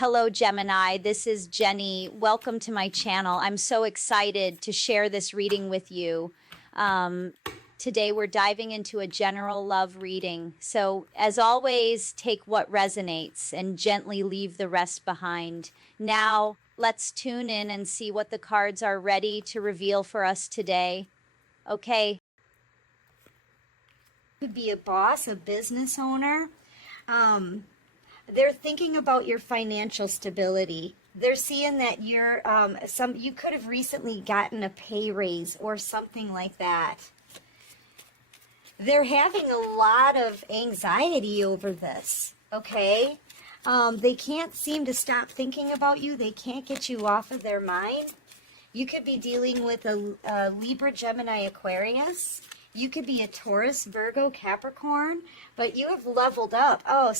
Hello, Gemini. This is Jenny. Welcome to my channel. I'm so excited to share this reading with you. Today, we're diving into a general love reading. So, as always, take what resonates and gently leave the rest behind. Now, let's tune in and see what the cards are ready to reveal for us today. Okay. Could be a boss, a business owner. They're thinking about your financial stability. They're seeing that you're you could have recently gotten a pay raise or something like that. They're having a lot of anxiety over this, okay? They can't seem to stop thinking about you. They can't get you off of their mind. You could be dealing with a Libra, Gemini, Aquarius. You could be a Taurus, Virgo, Capricorn, but you have leveled up. Oh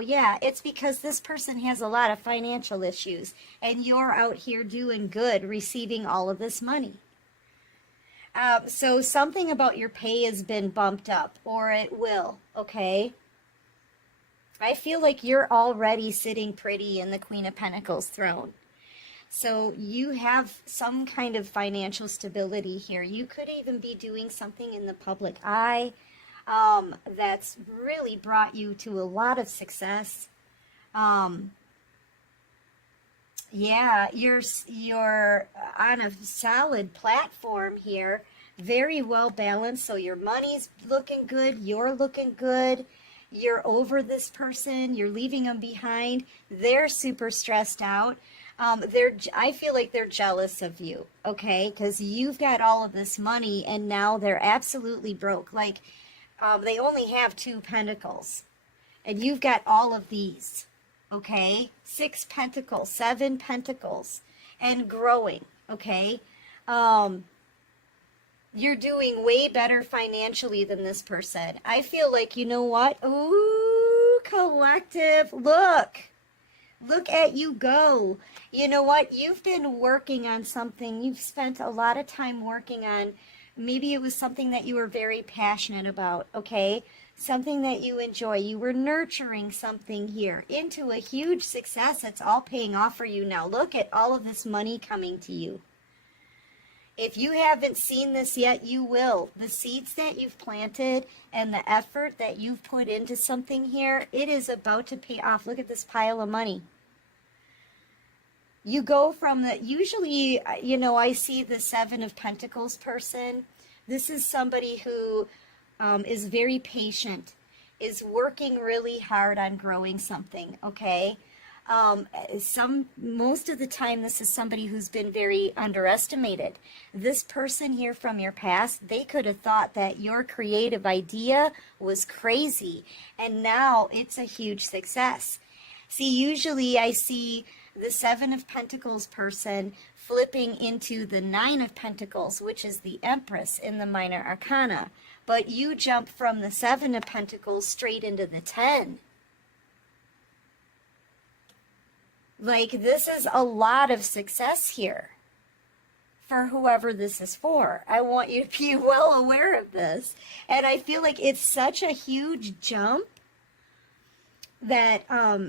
yeah, it's because this person has a lot of financial issues, and you're out here doing good, receiving all of this money. So something about your pay has been bumped up, or it will, okay? I feel like you're already sitting pretty in the Queen of Pentacles throne. So you have some kind of financial stability here. You could even be doing something in the public eye that's really brought you to a lot of success. Yeah, you're on a solid platform here, very well balanced. So your money's looking good, you're looking good. You're over this person, you're leaving them behind. They're super stressed out. I feel like they're jealous of you, okay? Because you've got all of this money and now they're absolutely broke. Like, they only have 2 pentacles and you've got all of these, okay? 6 pentacles, 7 pentacles, and growing, okay? You're doing way better financially than this person. I feel like, you know what? Ooh, collective, look at you go. You know what? You've been working on something. You've spent a lot of time working on, maybe it was something that you were very passionate about, okay? Something that you enjoy. You were nurturing something here into a huge success. It's all paying off for you now. Look at all of this money coming to you. If you haven't seen this yet, you will. The seeds that you've planted and the effort that you've put into something here, it is about to pay off. Look at this pile of money. You go from the, usually, you know, I see the 7 of Pentacles person. This is somebody who is very patient, is working really hard on growing something, okay? Most of the time, this is somebody who's been very underestimated. This person here from your past, they could have thought that your creative idea was crazy, and now it's a huge success. See, usually I see the 7 of Pentacles person flipping into the 9 of Pentacles, which is the Empress in the Minor Arcana. But you jump from the 7 of Pentacles straight into the 10. Like, this is a lot of success here for whoever this is for. I want you to be well aware of this. And I feel like it's such a huge jump that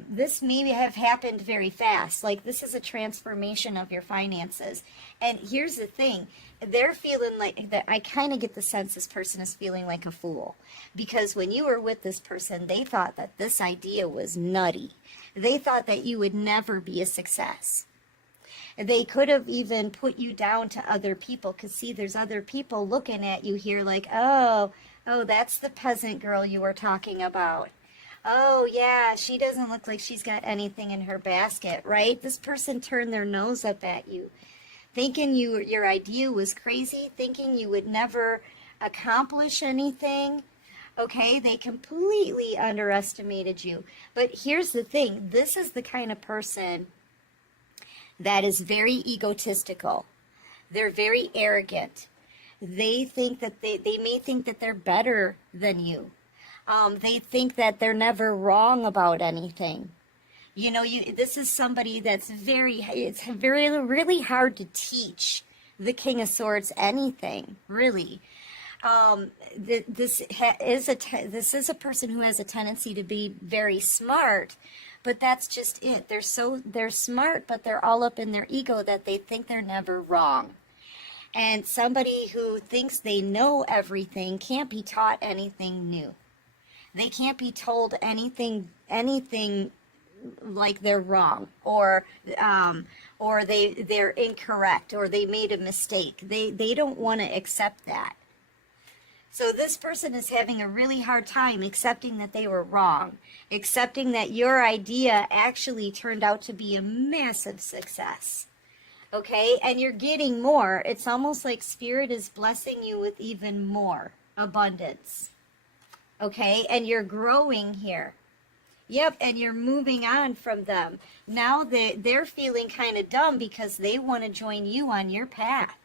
this may have happened very fast. Like, this is a transformation of your finances. And here's the thing. They're feeling like that. I kind of get the sense this person is feeling like a fool. Because when you were with this person, they thought that this idea was nutty. They thought that you would never be a success. They could have even put you down to other people. Because, see, there's other people looking at you here like, oh, that's the peasant girl you were talking about. Oh, yeah, she doesn't look like she's got anything in her basket, right? This person turned their nose up at you, thinking your idea was crazy, thinking you would never accomplish anything. Okay, they completely underestimated you. But here's the thing. This is the kind of person that is very egotistical. They're very arrogant. They think that they may think that they're better than you. They think that they're never wrong about anything. You know, this is somebody that's it's really hard to teach the King of Swords anything, really. This is a person who has a tendency to be very smart, But that's just it. They're smart, but they're all up in their ego that they think they're never wrong. And somebody who thinks they know everything can't be taught anything new. They can't be told anything like they're wrong, or they're incorrect, or they made a mistake. They don't want to accept that. So this person is having a really hard time accepting that they were wrong, accepting that your idea actually turned out to be a massive success. Okay? And you're getting more. It's almost like Spirit is blessing you with even more abundance. Okay? And you're growing here. Yep, and you're moving on from them. Now they're feeling kind of dumb because they want to join you on your path.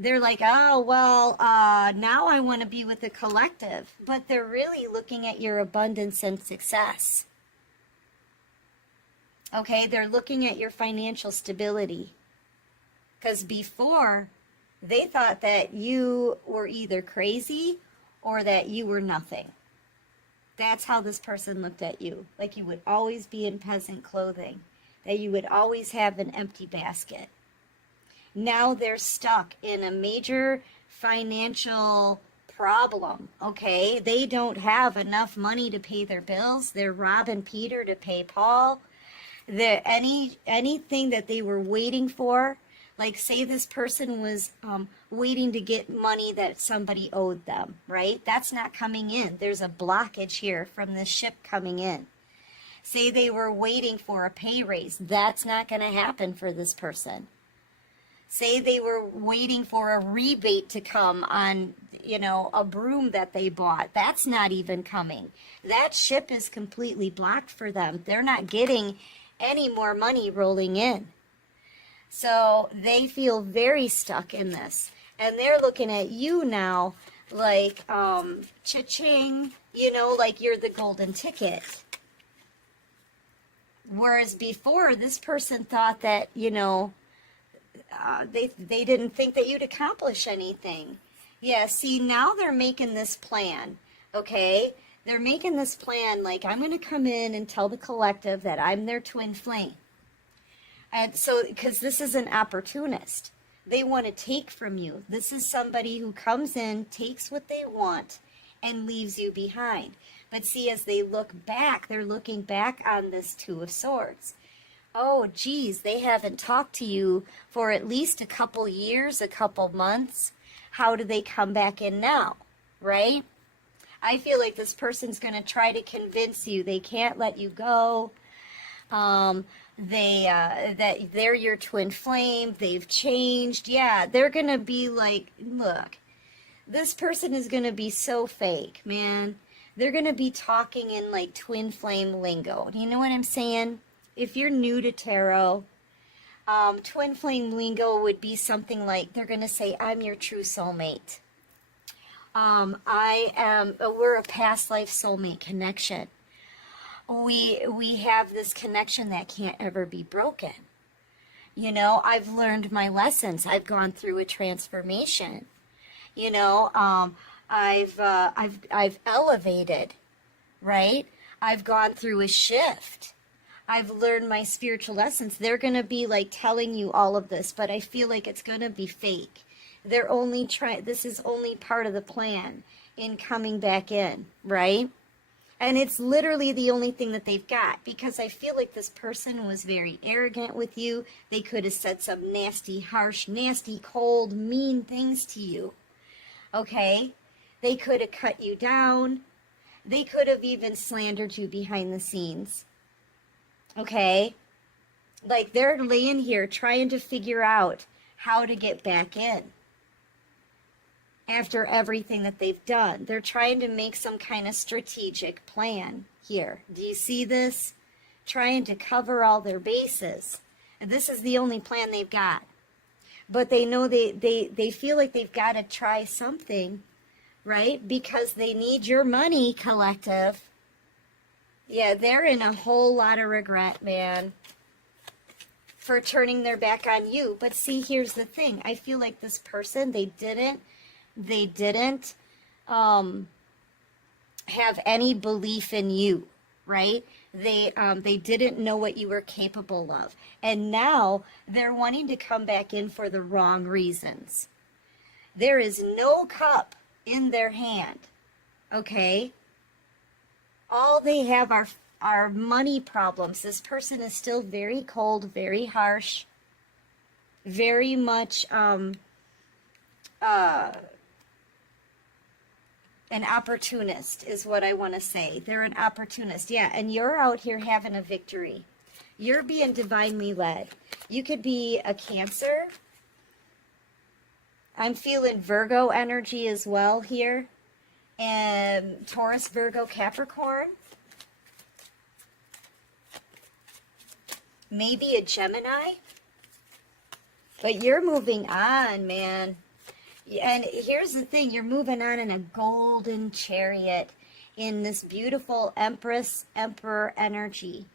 They're like, oh, well, now I want to be with the collective. But they're really looking at your abundance and success. Okay, they're looking at your financial stability. Because before, they thought that you were either crazy or that you were nothing. That's how this person looked at you. Like you would always be in peasant clothing. That you would always have an empty basket. Now they're stuck in a major financial problem, okay? They don't have enough money to pay their bills. They're robbing Peter to pay Paul. Anything that they were waiting for, like say this person was waiting to get money that somebody owed them, right? That's not coming in. There's a blockage here from the ship coming in. Say they were waiting for a pay raise. That's not going to happen for this person. Say they were waiting for a rebate to come on, a broom that they bought. That's not even coming. That ship is completely blocked for them. They're not getting any more money rolling in. So they feel very stuck in this. And they're looking at you now like, cha-ching, like you're the golden ticket. Whereas before, this person thought that, they didn't think that you'd accomplish anything. Yeah, see, now they're making this plan, okay? They're making this plan like, I'm going to come in and tell the collective that I'm their twin flame. And so, because this is an opportunist. They want to take from you. This is somebody who comes in, takes what they want, and leaves you behind. But see, as they look back, they're looking back on this Two of Swords. Oh, geez, they haven't talked to you for at least a couple years, a couple months. How do they come back in now, right? I feel like this person's going to try to convince you they can't let you go. That they're your twin flame. They've changed. Yeah, they're going to be like, look, this person is going to be so fake, man. They're going to be talking in like twin flame lingo. Do you know what I'm saying? If you're new to tarot, twin flame lingo would be something like, they're going to say, I'm your true soulmate. We're a past life soulmate connection. We have this connection that can't ever be broken. I've learned my lessons. I've gone through a transformation. I've elevated, right? I've gone through a shift. I've learned my spiritual lessons. They're going to be like telling you all of this, but I feel like it's going to be fake. They're only this is only part of the plan in coming back in, right? And it's literally the only thing that they've got, because I feel like this person was very arrogant with you. They could have said some nasty, harsh, nasty, cold, mean things to you. Okay? They could have cut you down. They could have even slandered you behind the scenes. Okay? Like they're laying here trying to figure out how to get back in. After everything that they've done, they're trying to make some kind of strategic plan here. Do you see this? Trying to cover all their bases. And this is the only plan they've got. But they know they feel like they've got to try something, right? Because they need your money, collective. Yeah, they're in a whole lot of regret, man, for turning their back on you. But see, here's the thing. I feel like this person, they didn't have any belief in you, right? They didn't know what you were capable of. And now they're wanting to come back in for the wrong reasons. There is no cup in their hand, okay? All they have are money problems. This person is still very cold, very harsh, very much an opportunist is what I want to say. They're an opportunist. Yeah, and you're out here having a victory. You're being divinely led. You could be a Cancer. I'm feeling Virgo energy as well here. And Taurus, Virgo, Capricorn. Maybe a Gemini. But you're moving on, man. And here's the thing, you're moving on in a golden chariot in this beautiful Empress, Emperor energy,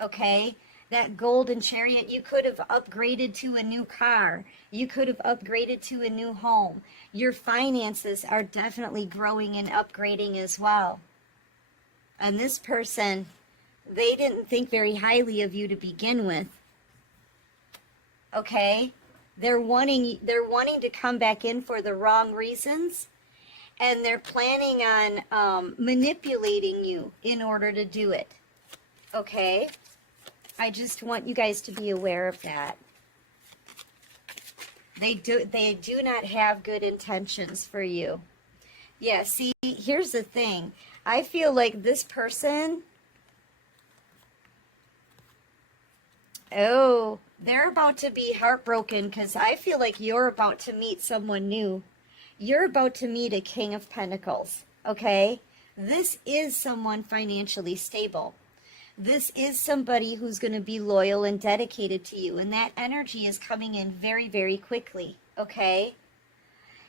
okay? That golden chariot, you could have upgraded to a new car. You could have upgraded to a new home. Your finances are definitely growing and upgrading as well. And this person, they didn't think very highly of you to begin with, okay? They're wanting to come back in for the wrong reasons, and they're planning on manipulating you in order to do it. Okay? I just want you guys to be aware of that. They do not have good intentions for you. Yeah, see, here's the thing. I feel like this person, they're about to be heartbroken because I feel like you're about to meet someone new. You're about to meet a King of Pentacles, okay? This is someone financially stable. This is somebody who's going to be loyal and dedicated to you, and that energy is coming in very, very quickly, okay?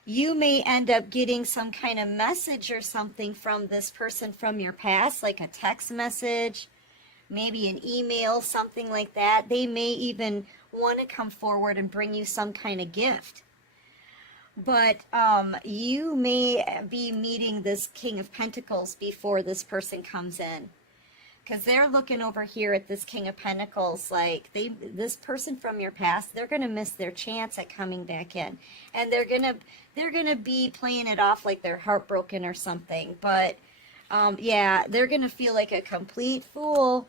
You may end up getting some kind of message or something from this person from your past, like a text message, maybe an email, something like that. They may even want to come forward and bring you some kind of gift. But you may be meeting this King of Pentacles before this person comes in. Because they're looking over here at this King of Pentacles like this person from your past, they're going to miss their chance at coming back in. And they're going to be playing it off like they're heartbroken or something. But yeah, they're going to feel like a complete fool.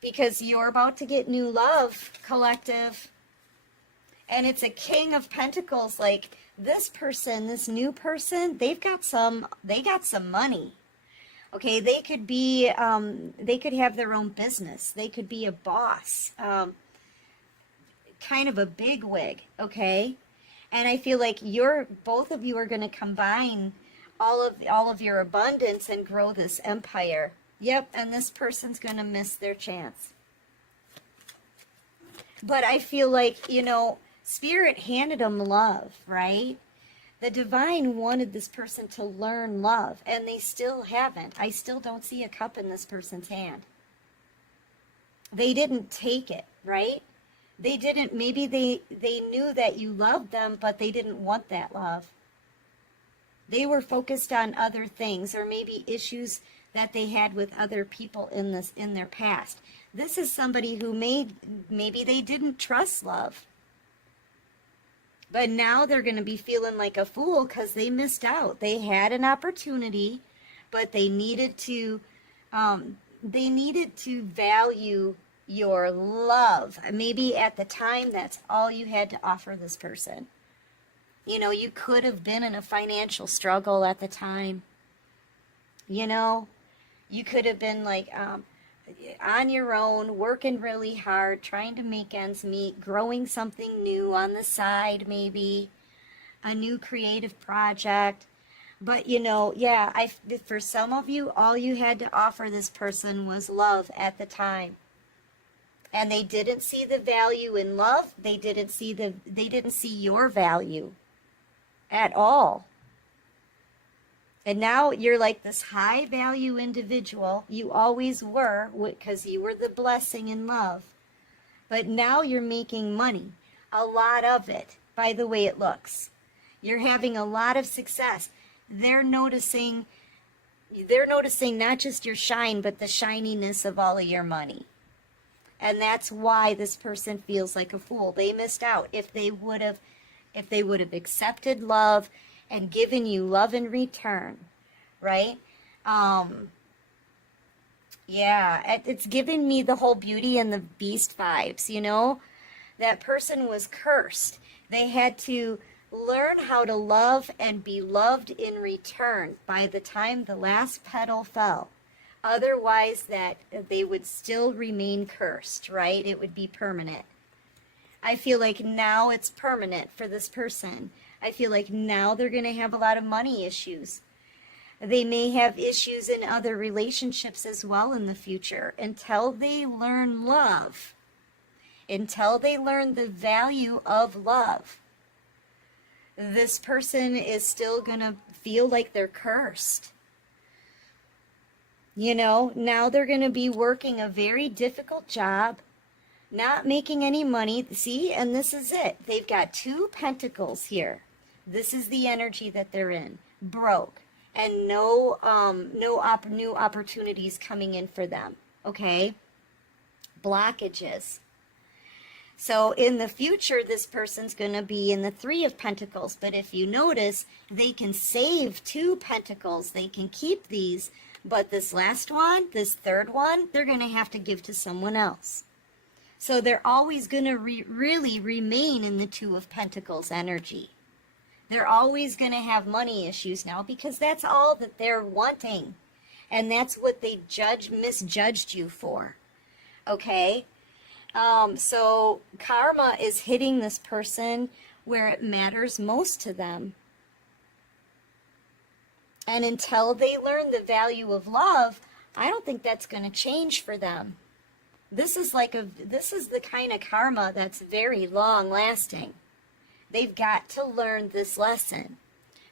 Because you're about to get new love, collective. And it's a King of Pentacles. Like this person, this new person, they got some money. Okay, they could be, they could have their own business. They could be a boss, kind of a bigwig. Okay, and I feel like both of you are going to combine all of your abundance and grow this empire. Yep, and this person's going to miss their chance. But I feel like, Spirit handed them love, right? The divine wanted this person to learn love, and they still haven't. I still don't see a cup in this person's hand. They didn't take it, right? They didn't, maybe they knew that you loved them, but they didn't want that love. They were focused on other things, or maybe issues that they had with other people in their past. This is somebody who maybe they didn't trust love. But now they're going to be feeling like a fool because they missed out. They had an opportunity, but they needed to value your love. Maybe at the time that's all you had to offer this person. You could have been in a financial struggle at the time. You could have been like on your own, working really hard, trying to make ends meet, growing something new on the side, maybe a new creative project. But for some of you, all you had to offer this person was love at the time. And they didn't see the value in love. They didn't see your value at all. And now you're like this high value individual. You always were, because you were the blessing in love. But now you're making money, a lot of it, by the way it looks. You're having a lot of success. They're noticing they're noticing not just your shine, but the shininess of all of your money. And that's why this person feels like a fool. They missed out. If they would have accepted love and given you love in return, right? Yeah, it's giving me the whole Beauty and the Beast vibes, you know? That person was cursed. They had to learn how to love and be loved in return by the time the last petal fell. Otherwise, that they would still remain cursed, right? It would be permanent. I feel like now it's permanent for this person. I feel like now they're going to have a lot of money issues. They may have issues in other relationships as well in the future until they learn love, until they learn the value of love. This person is still going to feel like they're cursed. You know, now they're going to be working a very difficult job, not making any money. See, and this is it. They've got 2 pentacles here. This is the energy that they're in. Broke. And no new opportunities coming in for them. Okay? Blockages. So in the future, this person's going to be in the 3 of Pentacles. But if you notice, they can save 2 Pentacles. They can keep these. But this last one, this third one, they're going to have to give to someone else. So they're always going to really remain in the 2 of Pentacles energy. They're always going to have money issues now because that's all that they're wanting. And that's what they misjudged you for. Okay? So karma is hitting this person where it matters most to them. And until they learn the value of love, I don't think that's going to change for them. This is the kind of karma that's very long lasting. They've got to learn this lesson.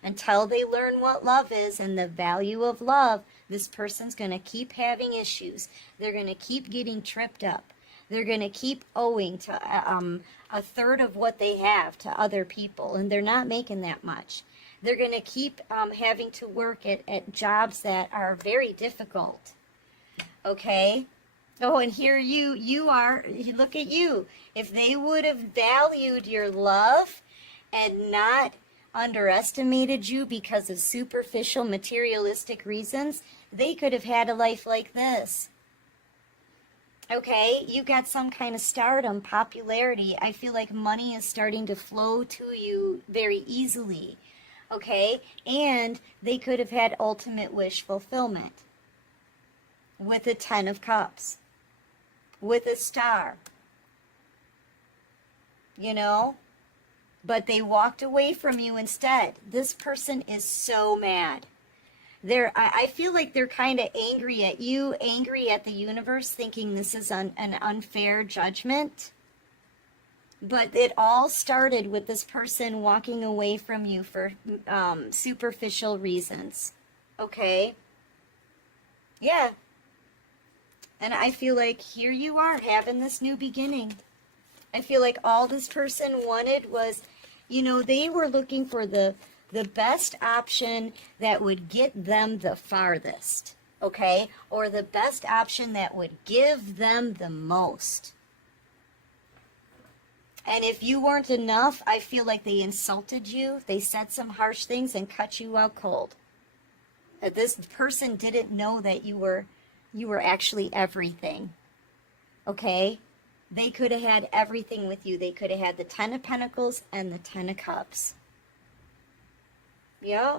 Until they learn what love is and the value of love, this person's going to keep having issues. They're going to keep getting tripped up. They're going to keep owing to a third of what they have to other people, and they're not making that much. They're going to keep having to work at jobs that are very difficult. Okay? Oh, and here you are. Look at you. If they would have valued your love and not underestimated you because of superficial materialistic reasons, they could have had a life like this. Okay, you got some kind of stardom, popularity. I feel like money is starting to flow to you very easily. Okay, and they could have had ultimate wish fulfillment with a 10 of Cups, with a star, you know, but they walked away from you instead. This person is so mad. I feel like they're kind of angry at you, angry at the universe, thinking this is an unfair judgment. But it all started with this person walking away from you for superficial reasons. Okay? Yeah. And I feel like here you are having this new beginning. I feel like all this person wanted was, you know, they were looking for the best option that would get them the farthest. Okay? Or the best option that would give them the most. And if you weren't enough, I feel like they insulted you. They said some harsh things and cut you out cold. That this person didn't know that you were actually everything. Okay? They could have had everything with you. They could have had the 10 of Pentacles and the 10 of Cups. Yeah.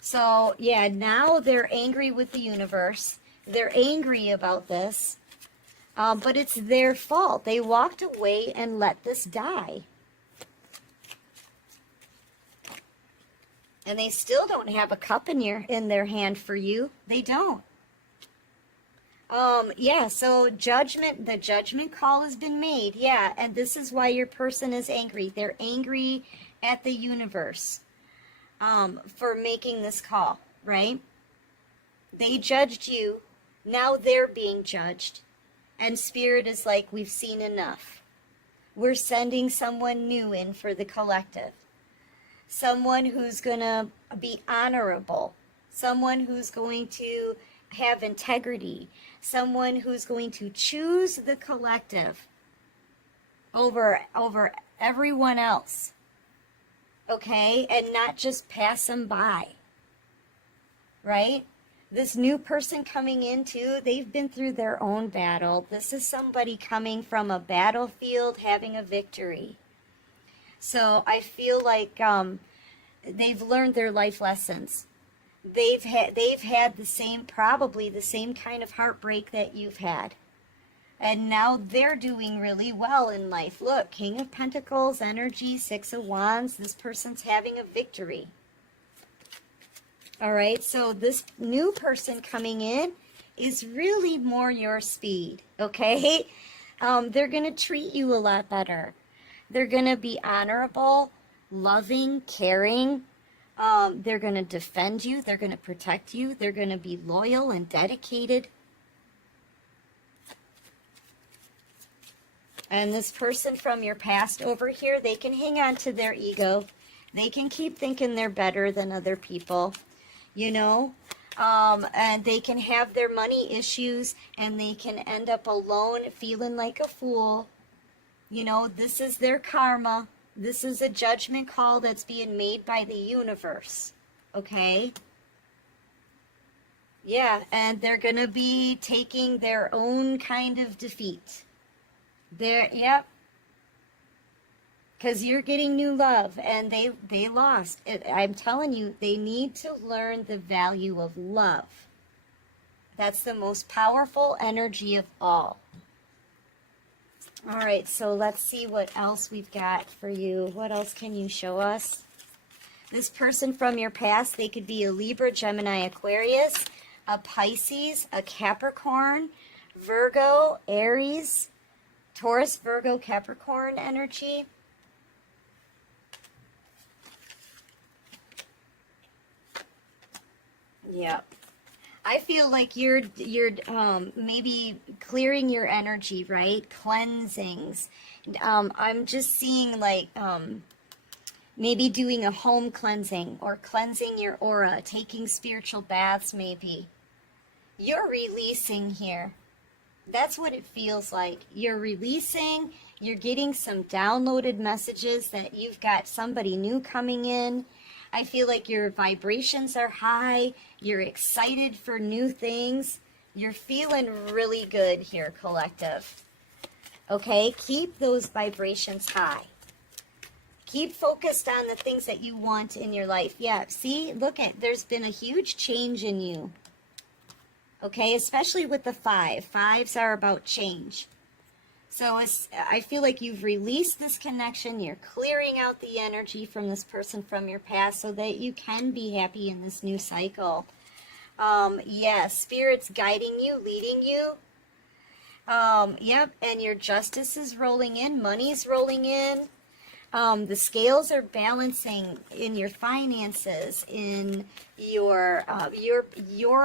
So, yeah, now they're angry with the universe. They're angry about this. But it's their fault. They walked away and let this die. And they still don't have a cup in their hand for you. They don't. Yeah, so the judgment call has been made. Yeah, and this is why your person is angry. They're angry at the universe for making this call, right? They judged you. Now they're being judged. And Spirit is like, we've seen enough. We're sending someone new in for the collective. someone who's going to be honorable, someone who's going to have integrity, someone who's going to choose the collective over everyone else, okay, and not just pass them by, right? This new person coming in too, they've been through their own battle. This is somebody coming from a battlefield having a victory. So I feel like they've learned their life lessons. They've had the same, probably the same kind of heartbreak that you've had. And now they're doing really well in life. Look, King of Pentacles, energy, Six of Wands. This person's having a victory. All right, so this new person coming in is really more your speed, okay? They're going to treat you a lot better. They're going to be honorable, loving, caring. They're going to defend you. They're going to protect you. They're going to be loyal and dedicated. And this person from your past over here, they can hang on to their ego. They can keep thinking they're better than other people, you know, and they can have their money issues and they can end up alone feeling like a fool. You know, this is their karma. This is a judgment call that's being made by the universe, okay? Yeah, and they're going to be taking their own kind of defeat. Yep. Because you're getting new love, and they lost. I'm telling you, they need to learn the value of love. That's the most powerful energy of all. All right, so let's see what else we've got for you. What else can you show us? This person from your past, they could be a Libra, Gemini, Aquarius, a Pisces, a Capricorn, Virgo, Aries, Taurus, Virgo, Capricorn energy. Yep. I feel like you're maybe clearing your energy, right? Cleansings. I'm just seeing like maybe doing a home cleansing or cleansing your aura, taking spiritual baths maybe. You're releasing here. That's what it feels like. You're releasing, you're getting some downloaded messages that you've got somebody new coming in. I feel like your vibrations are high. You're excited for new things. You're feeling really good here, collective. Okay, keep those vibrations high. Keep focused on the things that you want in your life. Yeah, see, look at, there's been a huge change in you. Okay, especially with the 5. 5s are about change. So I feel like you've released this connection. You're clearing out the energy from this person from your past so that you can be happy in this new cycle. Yeah, Spirit's guiding you, leading you. Yep, and your justice is rolling in. Money's rolling in. The scales are balancing in your finances, in your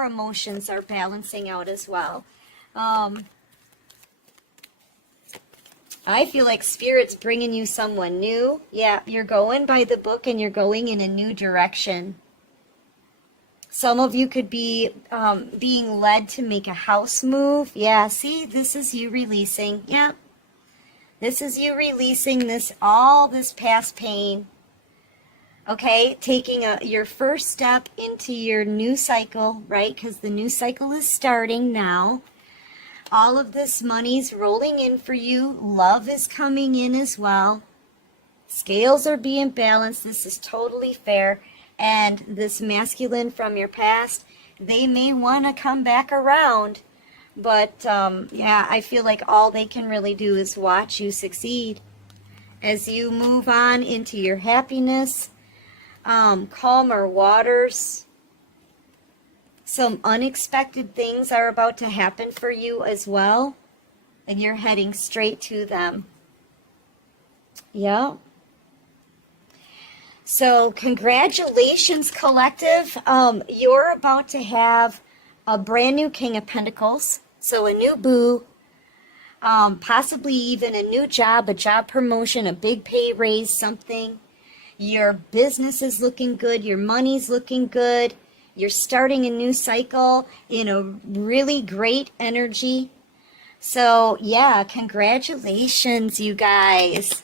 emotions are balancing out as well. I feel like Spirit's bringing you someone new. Yeah, you're going by the book and you're going in a new direction. Some of you could be being led to make a house move. Yeah, see, this is you releasing. Yeah. This is you releasing all this past pain. Okay, taking your first step into your new cycle, right? Because the new cycle is starting now. All of this money's rolling in for you. Love is coming in as well. Scales are being balanced. This is totally fair. And this masculine from your past, they may want to come back around. But, yeah, I feel like all they can really do is watch you succeed. As you move on into your happiness, calmer waters. Some unexpected things are about to happen for you as well. And you're heading straight to them. Yeah. So congratulations, collective. You're about to have a brand new King of Pentacles. So a new boo. Possibly even a new job, a job promotion, a big pay raise, something. Your business is looking good. Your money's looking good. You're starting a new cycle in a really great energy. So, yeah, congratulations, you guys.